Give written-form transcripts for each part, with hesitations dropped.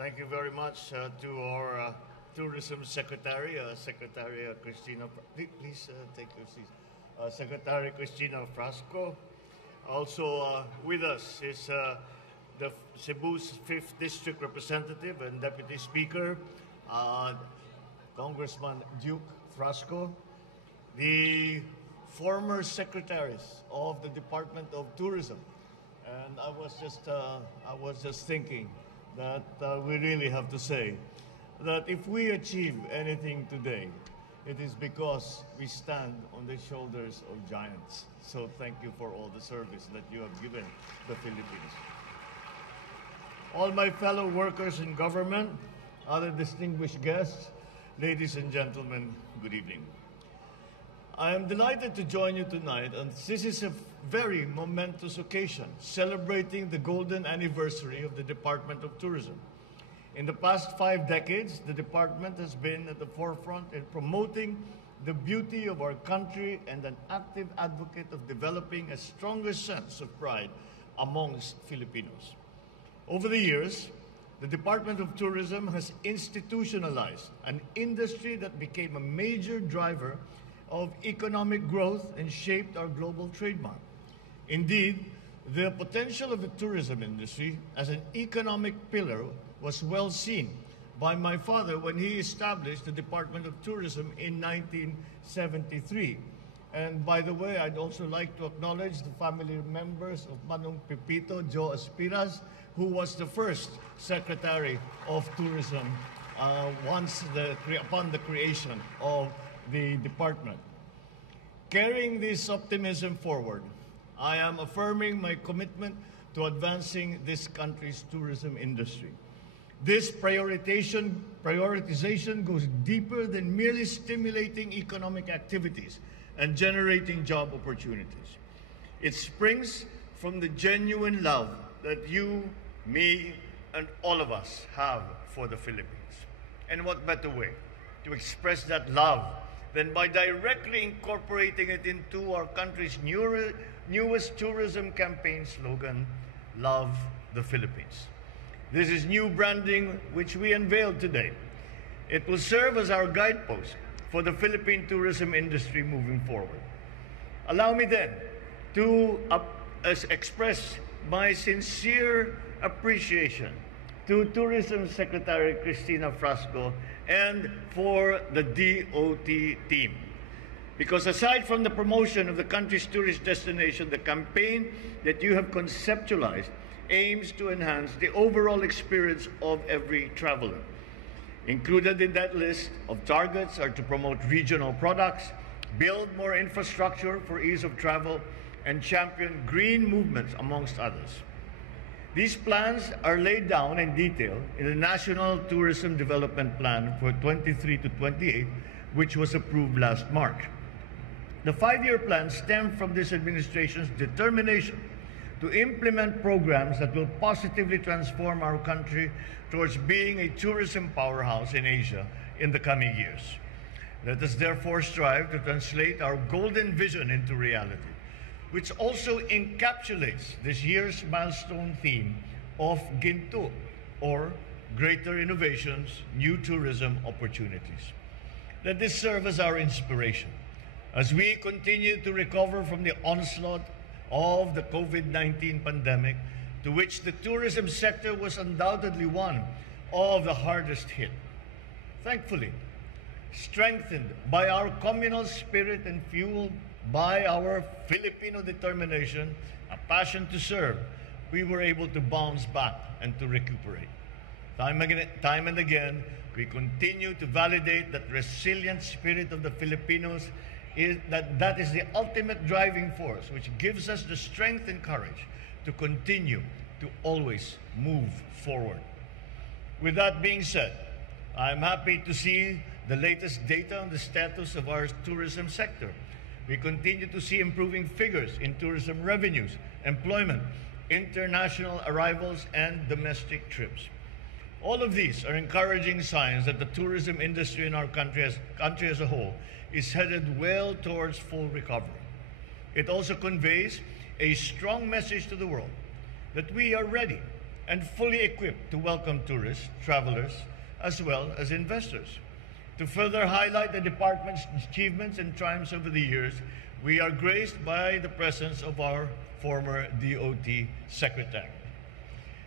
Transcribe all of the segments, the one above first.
Thank you very much to our Tourism Secretary, Secretary Christina. Please take your seat. Secretary Christina Frasco. Also with us is the Cebu's 5th District Representative and Deputy Speaker, Congressman Duke Frasco. The former secretaries of the Department of Tourism. And I was just thinking that we really have to say that if we achieve anything today, it is because we stand on the shoulders of giants. So thank you for all the service that you have given the Philippines. All my fellow workers in government, other distinguished guests, ladies and gentlemen, good evening. I am delighted to join you tonight, and this is a very momentous occasion, celebrating the golden anniversary of the Department of Tourism. In the past 5 decades, the department has been at the forefront in promoting the beauty of our country and an active advocate of developing a stronger sense of pride amongst Filipinos. Over the years, the Department of Tourism has institutionalized an industry that became a major driver of economic growth and shaped our global trademark. Indeed, the potential of the tourism industry as an economic pillar was well seen by my father when he established the Department of Tourism in 1973. And by the way, I'd also like to acknowledge the family members of Manong Pepito Joe Aspiras, who was the first Secretary of Tourism upon the creation of the department. Carrying this optimism forward, I am affirming my commitment to advancing this country's tourism industry. This prioritization goes deeper than merely stimulating economic activities and generating job opportunities. It springs from the genuine love that you, me, and all of us have for the Philippines. And what better way to express that love than by directly incorporating it into our country's newest tourism campaign slogan, Love the Philippines. This is new branding which we unveiled today. It will serve as our guidepost for the Philippine tourism industry moving forward. Allow me then to express my sincere appreciation to Tourism Secretary Christina Frasco and for the DOT team. Because aside from the promotion of the country's tourist destination, the campaign that you have conceptualized aims to enhance the overall experience of every traveler. Included in that list of targets are to promote regional products, build more infrastructure for ease of travel, and champion green movements, amongst others. These plans are laid down in detail in the National Tourism Development Plan for 23 to 28, which was approved last March. The 5-year plan stemmed from this administration's determination to implement programs that will positively transform our country towards being a tourism powerhouse in Asia in the coming years. Let us therefore strive to translate our golden vision into reality, which also encapsulates this year's milestone theme of Ginto, or Greater Innovations, New Tourism Opportunities. Let this serve as our inspiration as we continue to recover from the onslaught of the COVID-19 pandemic, to which the tourism sector was undoubtedly one of the hardest hit. Thankfully, strengthened by our communal spirit and fueled by our Filipino determination, a passion to serve, we were able to bounce back and to recuperate. Time and again, we continue to validate that resilient spirit of the Filipinos that is the ultimate driving force which gives us the strength and courage to continue to always move forward. With that being said, I'm happy to see the latest data on the status of our tourism sector. We continue to see improving figures in tourism revenues, employment, international arrivals, and domestic trips. All of these are encouraging signs that the tourism industry in our country as a whole is headed well towards full recovery. It also conveys a strong message to the world that we are ready and fully equipped to welcome tourists, travelers, as well as investors. To further highlight the department's achievements and triumphs over the years, we are graced by the presence of our former DOT Secretary.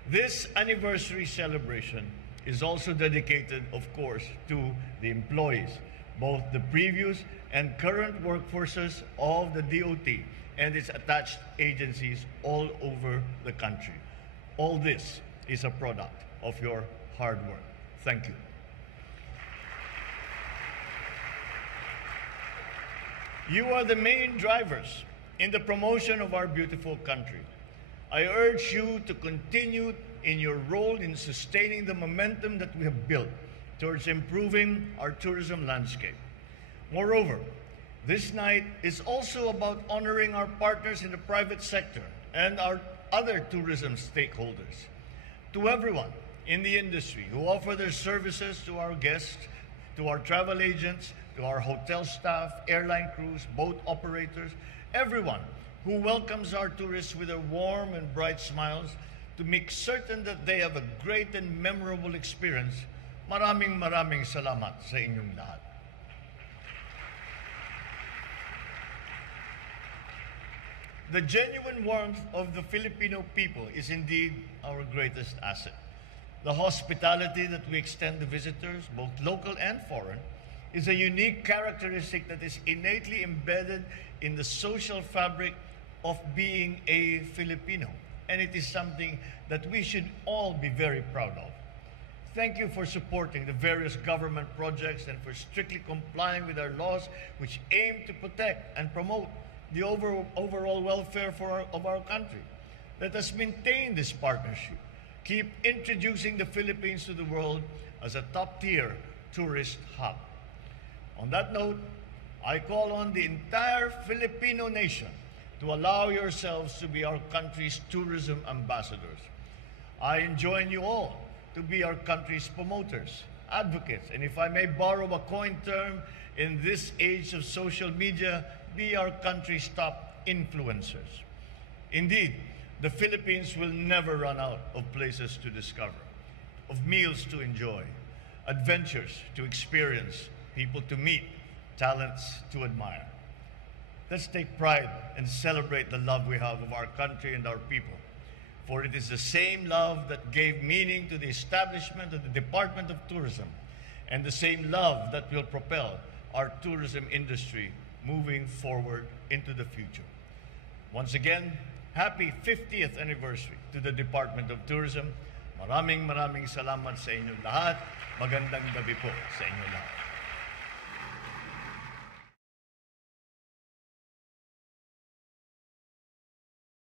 This anniversary celebration is also dedicated, of course, to the employees, both the previous and current workforces of the DOT and its attached agencies all over the country. All this is a product of your hard work. Thank you. You are the main drivers in the promotion of our beautiful country. I urge you to continue in your role in sustaining the momentum that we have built towards improving our tourism landscape. Moreover, this night is also about honoring our partners in the private sector and our other tourism stakeholders. To everyone in the industry who offer their services to our guests, to our travel agents, to our hotel staff, airline crews, boat operators, everyone who welcomes our tourists with their warm and bright smiles to make certain that they have a great and memorable experience. Maraming salamat sa inyong lahat. The genuine warmth of the Filipino people is indeed our greatest asset. The hospitality that we extend to visitors, both local and foreign, is a unique characteristic that is innately embedded in the social fabric of being a Filipino. And it is something that we should all be very proud of. Thank you for supporting the various government projects and for strictly complying with our laws which aim to protect and promote the overall welfare of our country. Let us maintain this partnership. Keep introducing the Philippines to the world as a top-tier tourist hub. On that note, I call on the entire Filipino nation to allow yourselves to be our country's tourism ambassadors. I enjoin you all to be our country's promoters, advocates, and if I may borrow a coined term in this age of social media, be our country's top influencers. Indeed, the Philippines will never run out of places to discover, of meals to enjoy, adventures to experience, people to meet, talents to admire. Let's take pride and celebrate the love we have of our country and our people. For it is the same love that gave meaning to the establishment of the Department of Tourism, and the same love that will propel our tourism industry moving forward into the future. Once again, happy 50th anniversary to the Department of Tourism. Maraming salamat sa inyong lahat. Magandang gabi po sa inyong lahat.